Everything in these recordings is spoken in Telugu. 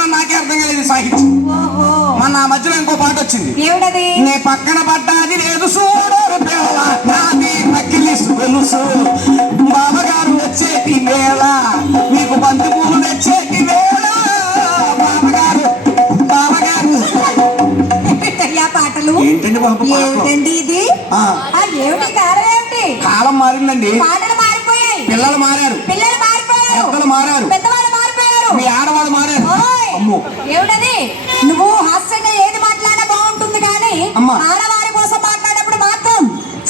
సాహిత్యం. ఓహో. మన ఆ మధ్యలో ఇంకో పాట వచ్చింది. నీ పక్కన పడ్డాది లేదు నాది తెలుసు బావగారు వచ్చేటి వేళ. మీకు బంతి పూలు తెచ్చేటి వేళ. బావగారు ఏమిటయ్యా పాటలు. ఏంటండి బాబు? ఏమిటండి ఇది? ఏమిటి? కారణం ఏమిటి? కాలం మారిందండి. పాటలు మారిపోయాయి. పిల్లలు మారారు. పిల్లలు మారిపోయారు. పెద్దలు మారారు. పెద్దవాళ్ళు మారిపోయారు. మీ ఆడవాళ్ళు మారారు. ఏమిటది? నువ్వు హాస్యంగా ఏది మాట్లాడినా బాగుంటుంది కానీ. ఆడవారి కోసం మాట్లాడేటప్పుడు మాత్రం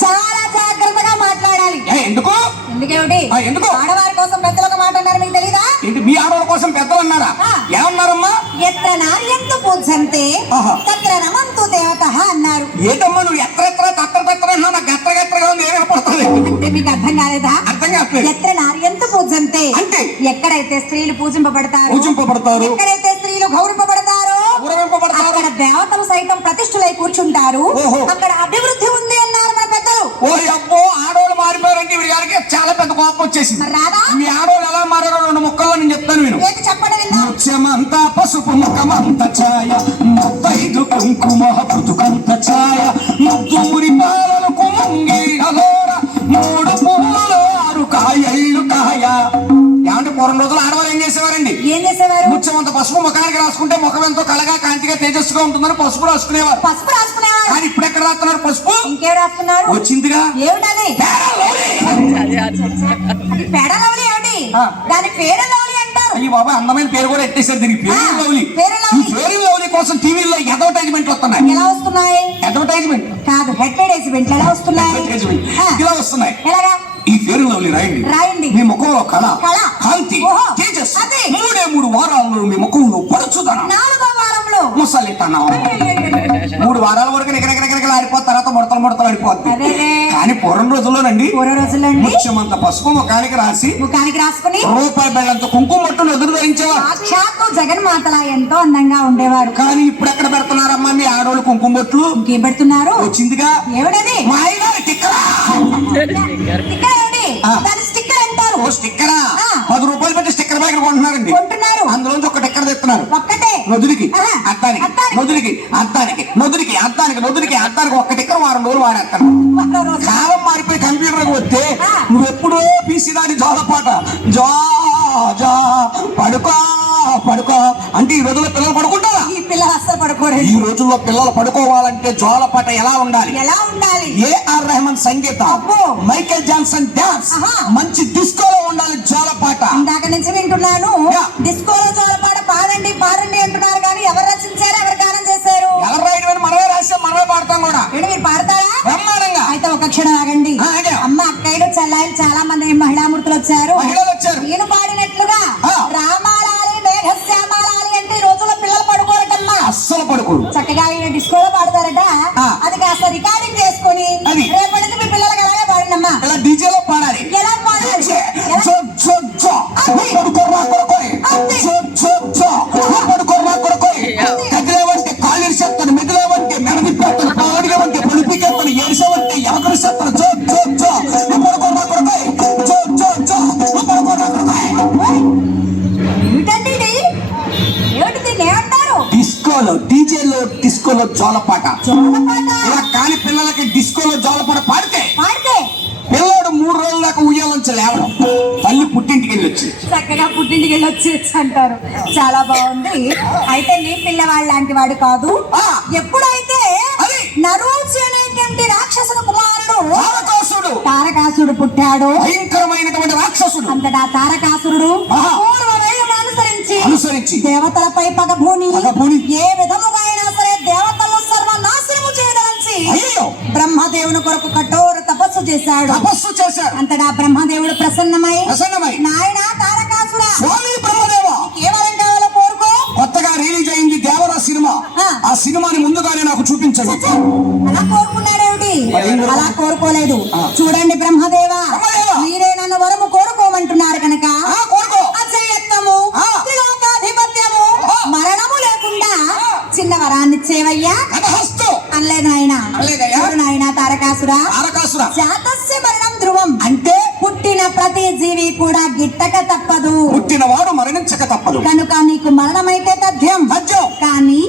చాలా జాగ్రత్తగా మాట్లాడాలి. ఎందుకు? ఎందుకేమిటి? ఎందుకు? ఆడవారి కోసం పెద్దలకు మాట అన్నారు మీకు తెలీదా? ఏంటి మీ ఆడవాళ్ళ కోసం పెద్దలు అన్నారా. ఏమన్నారమ్మా? ఎత్ర నార్యంతు పూజంతే. తత్ర రమంతు దేవత అన్నారు. ఏంటమ్మా నువ్వు ఎత్ర ఎత్ర తత్ర తత్ర అన్నా నాకు గత్ర గత్రగా ఉంది పడుతుంది మీకు అర్థం కాలేదా? అర్థం కావట్లేదు. ఎత్ర నార్యంతు పూజంతే అంటే? ఎక్కడైతే స్త్రీలు పూజింపబడతారు పూజింపబడతారు. ఎక్కడైతే గౌరవింపబడతారో. అక్కడ దేవతలు సైతం ప్రతిష్ఠులై కూర్చుంటారు. అక్కడ అభివృద్ధి ఉంది అన్నారు మన పెద్దలు. ఓ అబ్బో ఆడవాళ్ళు మారిపోయారంటే వీరి గారికి చాలా పెద్ద కోపం వచ్చేసింది. రాదా? మీ ఆడవాళ్ళు ఎలా మారారో రెండు ముక్కల్లో నేను చెప్తాను విను. ఏది చెప్పండి విందాం ముత్యమంతా పసుపు ముఖమంత ఛాయ ముత్తైదు కుంకుమ ముత్యమంత పసుపు ముఖానికి రాసుకుంటే ముఖం ఎంతో కళగా కాంతిగా తేజస్సుగా ఉంటుందని పసుపు రాసుకునేవారు. పసుపు రాసుకునేవారు. కానీ ఇప్పుడు ఎక్కడ రాస్తున్నారు పసుపు? ఇంకేం రాస్తున్నారు? వచ్చిందిగా? ఏమిటది? పెడలవలి ఏమిటి. దాని పేడలవలి అంటారు. అయ్యి బాబా అందమైన పేరు కూడా ఎట్టేశారు దీనికి. పేరు లవ్లీ లవ్లీ. ఈ పేరు లవ్లీ కోసం టీవీలో అడ్వర్టైజ్మెంట్లు వస్తున్నాయి. ఎలా వస్తున్నాయి? అడ్వర్టైజ్మెంట్? కాదు అడ్వర్టైజ్మెంట్ ఎలా వస్తున్నాయి. ఇలా వస్తున్నాయి. ఎలాగా? ఈ పేరు లవ్లీ రాయండి. రాయండి. మీ ముఖంలో కళ కళ. కాంతి. ఓహో. వారాల్లో మీ ముఖంలో పడుచుదనం? నాలుగో వారంలో. ముసలితనం. మూడు వారాల వరకు ఆడిపోతారు తర్వాత ముడతలు ముడతలు ఆడిపోద్ది. కానీ పూర్వం రోజుల్లోనండి పూర్వ రోజులండి ముత్యమంత పసుపు ముఖానికి రాసి ముఖానికి రాసుకుని రూపాయి బెల్లంతో కుంకుమ మట్టును ఎదురు ధరించేవారు సాక్షాత్తు జగన్మాతల ఎంతో అందంగా ఉండేవారు. కానీ ఇప్పుడు ఎక్కడ పెడుతున్నారమ్మా మీ ఆడవాళ్ళు కుంకుమ బొట్లు? ఇంకేం పెడుతున్నారు? వచ్చిందిగా? ఏమిటది మా అయ్యగారి టిక్కరా స్టిక్కర్ ఏమిటి అంటారు. స్టిక్కరా. పది రూపాయలు పెట్టి స్టిక్కర్ బ్యాగ్ కొంటున్నారండి. కొంటున్నారు. అందులోంచి ఒక టిక్కర్ తెస్తున్నారు? ఒక్కటే. నొదురికి అద్దానికి. నొదురికి అద్దానికి. నొదురికి అద్దానికి. నొదురికి అద్దానికి ఒక్క టిక్కర్ వారం రోజులు వాడేస్తాను రోజు. కాలం మారిపోయి కంప్యూటర్ వస్తే. నువ్వు ఎప్పుడో పీసీ దాని జోలపాట జా జా పడుకో పడుకో. అంటే ఈ రోజుల్లో పిల్లలు పడుకుంటారా? ఈ పిల్లలు అస్సలు పడుకోరండి. ఈ రోజుల్లో పిల్లలు పడుకోవాలంటే జోలపాట ఎలా ఉండాలి? ఎలా ఉండాలి? ఏఆర్ రెహమాన్ సంగీతం. Michael Johnson dance. మంచి ఇందాక నుంచి వింటున్నాను. డిస్కోలో జోలపాట పాడండి పాడండి అంటున్నారు కానీ ఎవరు రచించారు ఎవరు గానం చేశారు? ఎవరు రాయడం అని మనమే రాసాం మనమే పాడతాం కూడా. ఏంటి మీరు పాడతారా? బ్రహ్మాండంగా. అయితే ఒక క్షణం ఆగండి. అమ్మ అక్కయ్యలు చెల్లాయిలు చాలా మంది మహిళామూర్తులు వచ్చారు. నేను పాడినట్లుగా. రామాలాలి మేఘశ్యామాలాలి అంటే ఈ రోజుల్లో పిల్లలు పడుకోరటమ్మా. అస్సలు పడుకోడు డిస్కోలో డీజేలో డిస్కోలో జోలపాట ఇలా కాని పిల్లలకి డిస్కోలో జోలపాట పాడితే పాడితే? పిల్లాడు మూడు రోజుల దాకా ఉయ్యాలంచి లేవడం తల్లి పుట్టింటికి వెళ్ళి వచ్చి చక్కగా పుట్టింటికి వెళ్ళి వచ్చి అంటారు చాలా బాగుంది. అయితే నీ పిల్లవాడు లాంటి వాడు కాదు. ఎప్పుడైతే అనేటువంటి రాక్షసుల కుమారుడు తారకాసుడు. తారకాసురుడు పుట్టాడు. భయంకరమైనటువంటి రాక్షసుడు. అంతటా తారకాసురుడు. అనుసరించి దేవతలపై పగభూని. పగబూని. ఏ విధముగా అయినా సరే దేవతలు సర్వనాశనము చేయదలంచి బ్రహ్మదేవుని కొరకు కఠోర తపస్సు చేశాడు. తపస్సు చేశారు అంతటా బ్రహ్మదేవుడు ప్రసన్నమై. ప్రసన్నమై. నాయన తారకాసుర. స్వామి బ్రహ్మదేవ. కేవలం కావాలో కోరుకో. కొత్తగా రిలీజ్ అయింది దేవరా సినిమా. ఆ. సినిమాని ముందుగానే నాకు చూపించండి. అలా కోరుకున్నాడేమిటి? అలా కోరుకోలేదు. చూడండి బ్రహ్మదేవ. మరణం ధ్రువం. అంటే పుట్టిన ప్రతి జీవి కూడా గిట్టక తప్పదు. పుట్టినవాడు మరణించక తప్పదు. కనుక నీకు మరణమైతే తథ్యం. కానీ